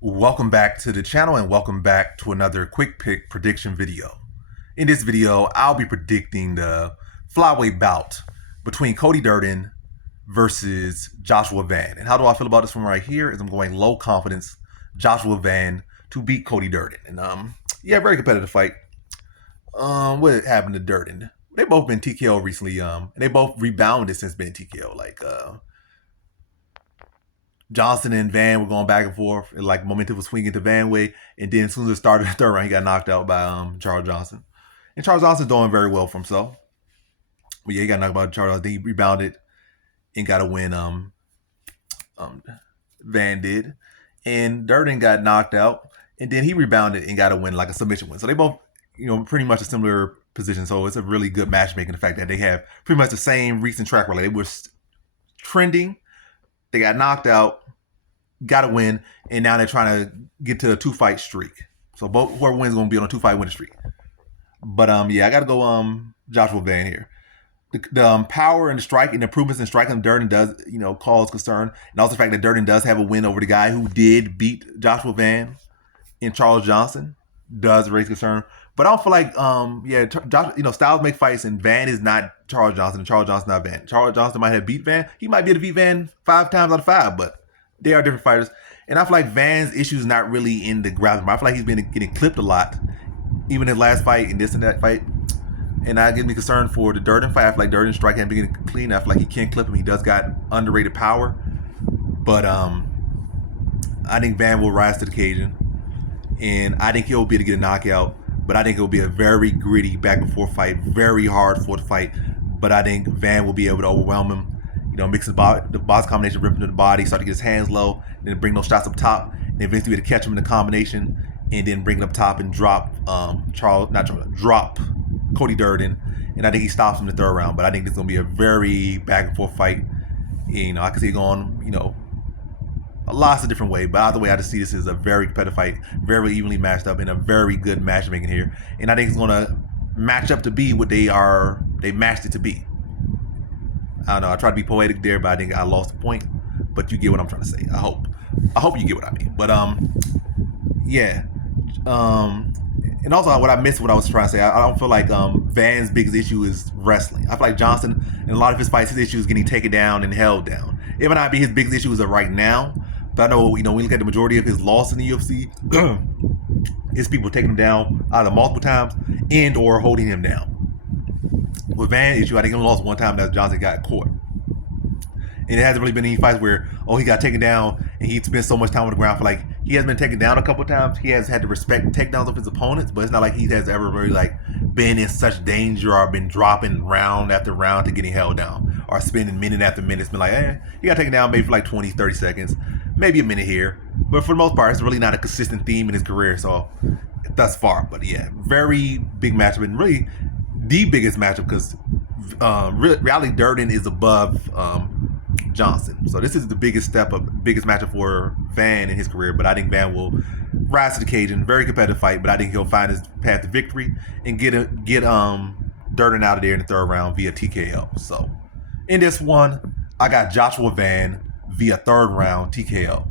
Welcome back to the channel and welcome back to another quick pick prediction video. In this video, I'll be predicting the flyweight bout between Cody Durden versus Joshua Van. And how do I feel about this one right here is I'm going low confidence Joshua Van to beat Cody Durden. And yeah, very competitive fight. What happened to Durden? They both been TKO recently, and they both rebounded since being TKO. Johnson and Van were going back and forth, and like momentum was swinging to Van way, and then as soon as it started the third round, he got knocked out by Charles Johnson. And Charles Johnson's doing very well for himself. But yeah, he got knocked out by Charles. Then he rebounded and got a win. Van did, and Durden got knocked out, and then he rebounded and got a win, like a submission win. So they both, pretty much a similar position. So it's a really good matchmaking. The fact that they have pretty much the same recent track record. They were trending. They got knocked out, got a win, and now they're trying to get to a 2-fight streak. So whoever wins is going to be on a 2-fight winning streak. But yeah, I got to go Joshua Van here. The power and the strike and the improvements in striking Durden does, cause concern. And also the fact that Durden does have a win over the guy who did beat Joshua Van in Charles Johnson does raise concern. But I don't feel like, styles make fights, and Van is not Charles Johnson, and Charles Johnson not Van. Charles Johnson might have beat Van. He might be able to beat Van 5 times out of 5, but they are different fighters. And I feel like Van's issue is not really in the grappling. I feel like he's been getting clipped a lot, even in the last fight and this and that fight. And I get me concerned for the Durden fight. I feel like Durden's strike hasn't been getting clean. I feel like he can't clip him. He does got underrated power. But I think Van will rise to the occasion. And I think he'll be able to get a knockout. But I think it'll be a very gritty back and forth fight, very hard fought fight. But I think Van will be able to overwhelm him. Mix the box combination, rip him to the body, start to get his hands low, then bring those shots up top, and eventually be able to catch him in the combination, and then bring it up top and drop drop Cody Durden. And I think he stops him in the third round. But I think this is gonna be a very back and forth fight. I can see it going, lots of different ways, but either way, I just see this as a very competitive fight, very evenly matched up, and a very good matchmaking here. And I think it's gonna match up to be what they matched it to be. I don't know. I tried to be poetic there, but I think I lost the point. But you get what I'm trying to say. I hope you get what I mean. But yeah. And also what I missed, what I was trying to say, I don't feel like Van's biggest issue is wrestling. I feel like Johnson, in a lot of his fights, his issue is getting taken down and held down. It might not be his biggest issue as of right now, but I know, when you look at the majority of his loss in the UFC, it's people taking him down either multiple times and or holding him down. With Van's issue, I think he only lost one time that Johnson got caught. And it hasn't really been any fights where, he got taken down and he spent so much time on the ground. For like, he has been taken down a couple of times. He has had to respect takedowns of his opponents, but it's not like he has ever really been in such danger or been dropping round after round to getting held down or spending minute after minute. It's been he got taken down maybe for like 20, 30 seconds, maybe a minute here. But for the most part, it's really not a consistent theme in his career, so thus far. But yeah, very big matchup, and really the biggest matchup because reality Durden is above Johnson. So this is the biggest biggest matchup for Van in his career. But I think Van will rise to the occasion. Very competitive fight, but I think he'll find his path to victory and get Durden out of there in the third round via TKO. So in this one, I got Joshua Van via third round TKO.